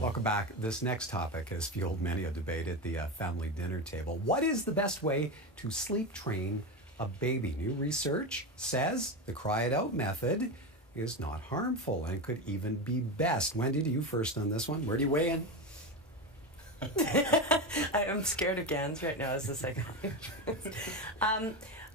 Welcome back. This next topic has fueled many a debate at the family dinner table. What is the best way to sleep train a baby? New research says the cry it out method is not harmful and could even be best. Wendy, do you first on this one? Where do you weigh in? I'm scared of GANs right now as a psychologist.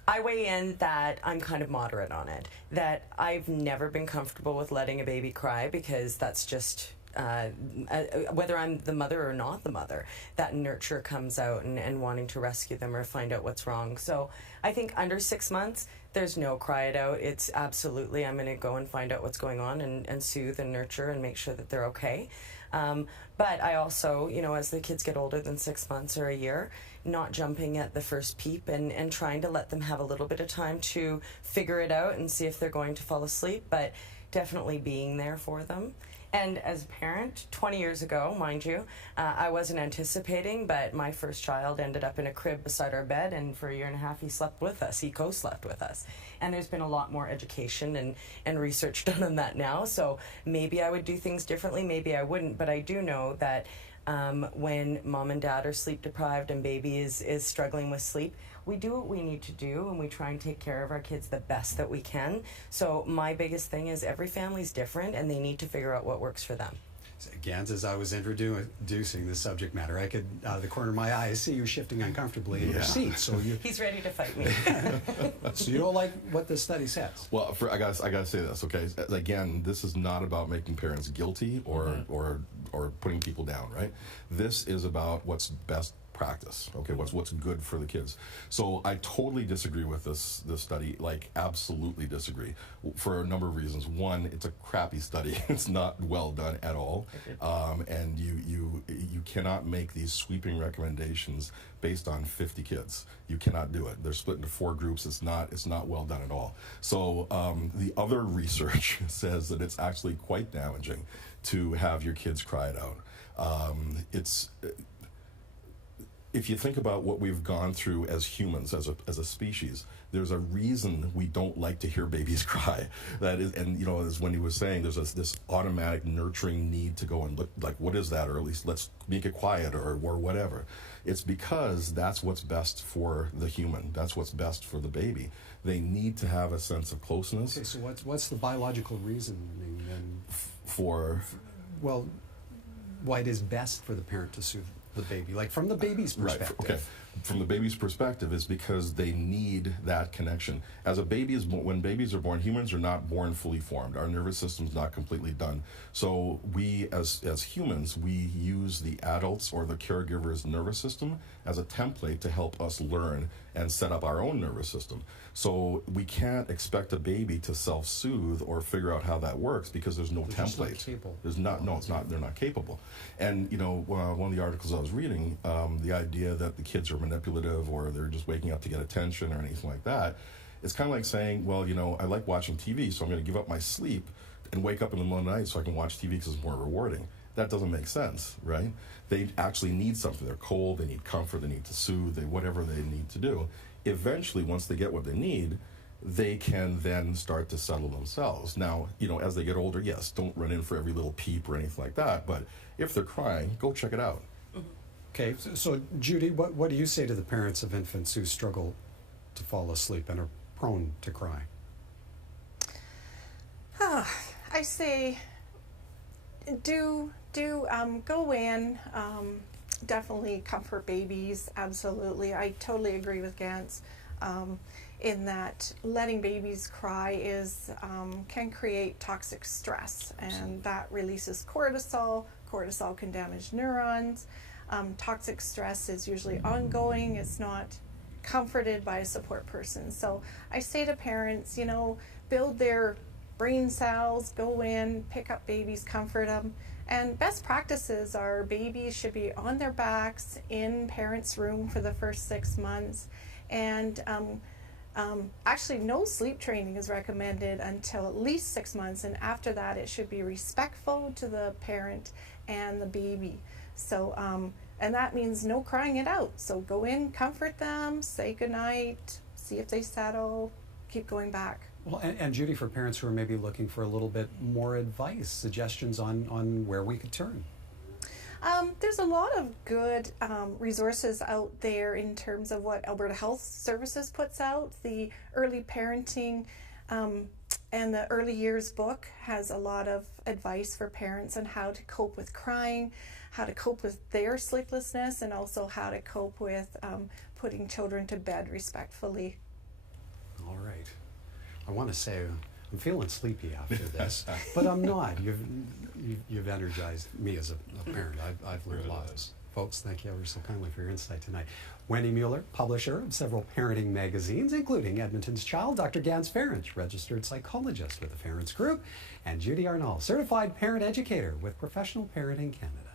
I weigh in that I'm kind of moderate on it, that I've never been comfortable with letting a baby cry because that's just, whether I'm the mother or not the mother, that nurture comes out and wanting to rescue them or find out what's wrong. So I think under 6 months, there's no cry it out. It's absolutely, I'm going to go and find out what's going on and soothe and nurture and make sure that they're okay. But I also, you know, as the kids get older than 6 months or a year, not jumping at the first peep and trying to let them have a little bit of time to figure it out and see if they're going to fall asleep, but definitely being there for them. And as a parent, 20 years ago, mind you, I wasn't anticipating, but my first child ended up in a crib beside our bed, and for a year and a half he slept with us. He co-slept with us. And there's been a lot more education and research done on that now, so maybe I would do things differently, maybe I wouldn't, but I do know that when mom and dad are sleep deprived and baby is struggling with sleep, we do what we need to do and we try and take care of our kids the best that we can. So my biggest thing is every family's different and they need to figure out what works for them. Again, as I was introducing the subject matter, I could, out of the corner of my eye, see you shifting uncomfortably in your seat. So he's ready to fight me. So you don't like what the study says? Well, I gotta say this, okay? Again, this is not about making parents guilty or putting people down, right? This is about what's best practice, okay? What's good for the kids. So I totally disagree with this study, like absolutely disagree, for a number of reasons. One, it's a crappy study. It's not well done at all, and you cannot make these sweeping recommendations based on 50 kids. You cannot do it. They're split into 4 groups. It's not well done at all. So the other research says that it's actually quite damaging to have your kids cry it out. If you think about what we've gone through as humans, as a species, there's a reason we don't like to hear babies cry. That is, and you know, as Wendy was saying, there's this automatic nurturing need to go and look, like, what is that? Or at least let's make it quiet or whatever. It's because that's what's best for the human. That's what's best for the baby. They need to have a sense of closeness. Okay, so what's the biological reasoning then? Well, why it is best for the parent to soothe the baby, like from the baby's perspective. Right. Okay. From the baby's perspective, is because they need that connection. As a baby is when babies are born, humans are not born fully formed. Our nervous system's not completely done. So we, as humans, we use the adults or the caregiver's nervous system as a template to help us learn and set up our own nervous system. So we can't expect a baby to self-soothe or figure out how that works because there's no template. There's not. No, it's not. They're not capable. And you know, one of the articles I was reading, the idea that the kids are manipulative or they're just waking up to get attention or anything like that, it's kind of like saying, well, you know, I like watching TV, so I'm going to give up my sleep and wake up in the middle of the night so I can watch TV because it's more rewarding. That doesn't make sense, right? They actually need something. They're cold, they need comfort, they need to soothe, whatever they need to do. Eventually, once they get what they need, they can then start to settle themselves. Now, you know, as they get older, yes, don't run in for every little peep or anything like that, but if they're crying, go check it out. Okay, so Judy, what do you say to the parents of infants who struggle to fall asleep and are prone to cry? I say do go in, definitely comfort babies, absolutely. I totally agree with Gantz in that letting babies cry can create toxic stress, and that releases cortisol. Cortisol can damage neurons. Toxic stress is usually ongoing. It's not comforted by a support person. So I say to parents, you know, build their brain cells, go in, pick up babies, comfort them. And best practices are babies should be on their backs in parents' room for the first 6 months. And actually no sleep training is recommended until at least 6 months. And after that, it should be respectful to the parent and the baby. So, and that means no crying it out. So go in, comfort them, say goodnight, see if they settle, keep going back. Well, and Judy, for parents who are maybe looking for a little bit more advice, suggestions on where we could turn. There's a lot of good resources out there in terms of what Alberta Health Services puts out. The early parenting and the early years book has a lot of advice for parents on how to cope with crying, how to cope with their sleeplessness, and also how to cope with putting children to bed respectfully. All right. I want to say I'm feeling sleepy after this, but I'm not. You've energized me as a parent. I've learned lots. Folks, thank you ever so kindly for your insight tonight. Wendy Mueller, publisher of several parenting magazines, including Edmonton's Child, Dr. Gans Ference, registered psychologist with the Ference Group, and Judy Arnall, certified parent educator with Professional Parenting Canada.